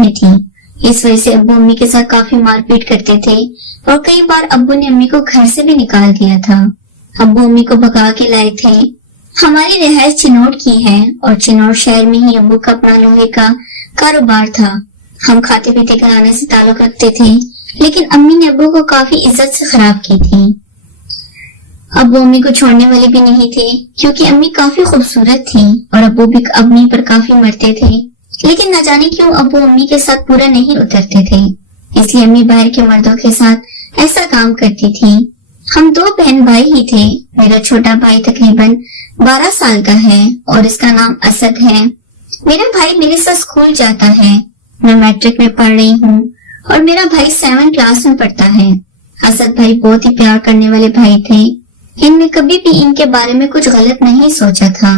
میں تھی، اس وجہ سے ابو امی کے ساتھ کافی مار پیٹ کرتے تھے اور کئی بار ابو نے امی کو گھر سے بھی نکال دیا تھا۔ ابو امی کو بھگا کے لائے تھے۔ ہماری رہائش چنوٹ کی ہے اور چنوٹ شہر میں ہی ابو کا اپنا لوہے کا کاروبار تھا۔ ہم کھاتے پیتے گھرانے سے تعلق رکھتے تھے، لیکن امی نے ابو کو کافی عزت سے خراب کی تھی۔ ابو امی کو چھوڑنے والے بھی نہیں تھے کیونکہ امی کافی خوبصورت تھی اور ابو بھی امی پر کافی مرتے تھے، لیکن نہ جانے کیوں ابو امی کے ساتھ پورا نہیں اترتے تھے، اس لیے امی باہر کے مردوں کے ساتھ ایسا کام کرتی تھی۔ ہم 2 بہن بھائی ہی تھے۔ میرا چھوٹا بھائی تقریباً 12 سال کا ہے اور اس کا نام اسد ہے۔ میرا بھائی میرے ساتھ اسکول جاتا ہے، میں میٹرک میں پڑھ رہی ہوں اور میرا بھائی 7 کلاس میں پڑھتا ہے۔ اسد بھائی بہت ہی پیار کرنے والے بھائی تھے، ان میں کبھی بھی ان کے بارے میں کچھ غلط نہیں سوچا تھا۔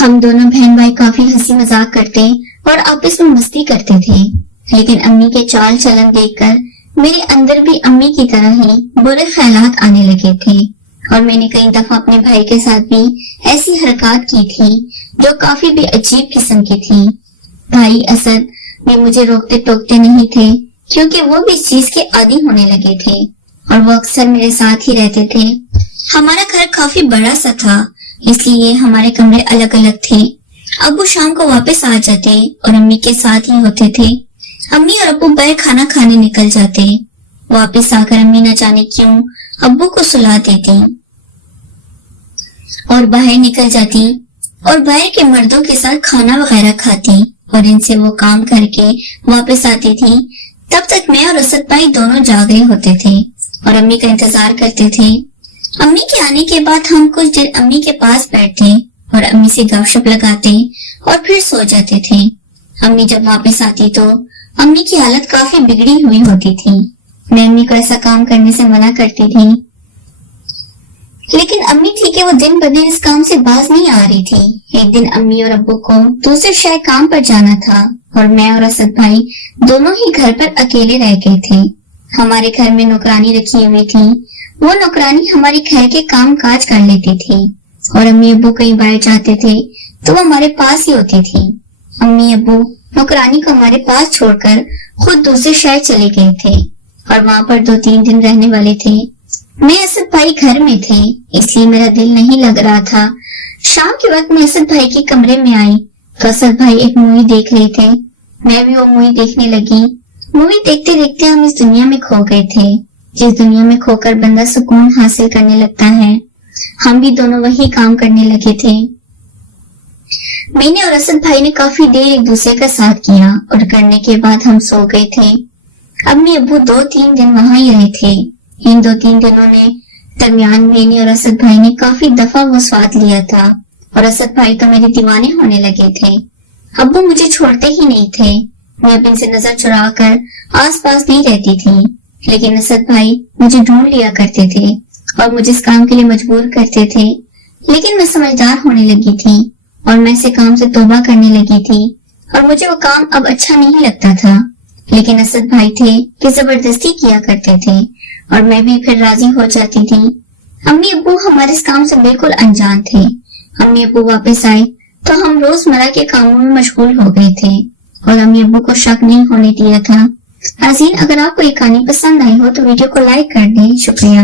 ہم دونوں بہن بھائی کافی ہنسی مذاق کرتے اور آپس میں مستی کرتے تھے، لیکن امی کے چال چلن دیکھ کر میرے اندر بھی امی کی طرح ہی برے خیالات آنے لگے تھے اور میں نے کئی دفعہ اپنے بھائی کے ساتھ بھی ایسی حرکات کی تھی جو کافی بھی عجیب قسم کی تھی۔ بھائی اسد بھی مجھے روکتے ٹوکتے نہیں تھے کیونکہ وہ بھی اس چیز کے عادی ہونے لگے تھے اور وہ اکثر میرے ساتھ ہی رہتے تھے۔ ہمارا گھر کافی بڑا سا تھا، اس لیے ہمارے کمرے الگ الگ تھے۔ ابو شام کو واپس آ جاتے اور امی کے ساتھ ہی ہوتے تھے۔ امی اور ابو باہر کھانا کھانے نکل جاتے، واپس آ کر امی نہ جانے کیوں ابو کو سلا دیتی اور باہر نکل جاتی اور باہر کے مردوں کے ساتھ کھانا وغیرہ کھاتی اور ان سے وہ کام کر کے واپس آتی تھی۔ تب تک میں اور اسد بھائی دونوں جاگے ہوتے تھے اور امی کا انتظار کرتے تھے۔ امی کے آنے کے بعد ہم کچھ دیر امی کے پاس بیٹھتے اور امی سے گپ شپ لگاتے اور پھر سو جاتے تھے۔ امی جب واپس آتی تو امی کی حالت کافی بگڑی ہوئی ہوتی تھی۔ میں امی کو ایسا کام کرنے سے منع کرتی تھی، لیکن امی تھی کہ وہ دن بدن اس کام سے باز نہیں آ رہی تھی۔ ایک دن امی اور ابو کو دوسرے شہر کام پر جانا تھا اور میں اور اسد بھائی دونوں ہی گھر پر اکیلے رہ گئے تھے۔ ہمارے گھر میں نوکرانی رکھی ہوئی تھی، وہ نوکرانی ہماری گھر کے کام کاج کر لیتی تھی اور امی ابو کہیں باہر جاتے تھے تو وہ ہمارے پاس ہی ہوتی تھی۔ امی ابو نوکرانی کو ہمارے پاس چھوڑ کر خود دوسرے شہر چلے گئے تھے اور وہاں پر 2-3 دن رہنے والے تھے۔ میں اسد بھائی گھر میں تھے، اس لیے میرا دل نہیں لگ رہا تھا۔ شام کے وقت میں اسد بھائی کے کمرے میں آئی تو اسد بھائی ایک مووی دیکھ رہے تھے، میں بھی وہ مووی دیکھنے لگی۔ مووی دیکھتے دیکھتے ہم اس دنیا میں کھو گئے تھے جس دنیا میں کھو کر بندہ سکون حاصل کرنے لگتا ہے۔ ہم بھی دونوں وہی کام کرنے لگے تھے۔ میں نے اور اسد بھائی نے کافی دیر ایک دوسرے کا ساتھ کیا اور کرنے کے بعد ہم سو گئے تھے۔ امی ابو 2-3 دن وہاں ہی رہے تھے۔ ان 2-3 دنوں نے درمیان میں نے اور اسد بھائی نے کافی دفعہ وہ سواد لیا تھا اور اسد بھائی تو میرے دیوانے ہونے لگے تھے۔ ابو مجھے چھوڑتے ہی نہیں تھے، میں اب ان سے نظر چرا کر آس پاس نہیں رہتی تھی، لیکن اسد بھائی مجھے ڈھونڈ لیا کرتے تھے اور مجھے اس کام کے لیے مجبور کرتے تھے، لیکن میں سمجھدار ہونے لگی تھی اور میں سے کام سے توبہ کرنے لگی تھی اور مجھے وہ کام اب اچھا نہیں لگتا تھا، لیکن اسد بھائی تھے کہ زبردستی کیا کرتے تھے اور میں بھی پھر راضی ہو جاتی تھی۔ امی ابو ہمارے اس کام سے بالکل انجان تھے۔ امی ابو واپس آئے تو ہم روزمرہ کے کاموں میں مشغول ہو گئے تھے اور امی ابو کو شک نہیں ہونے دیا تھا۔ ناظرین، اگر آپ کو یہ کہانی پسند آئی ہو تو ویڈیو کو لائک کر دیں۔ شکریہ۔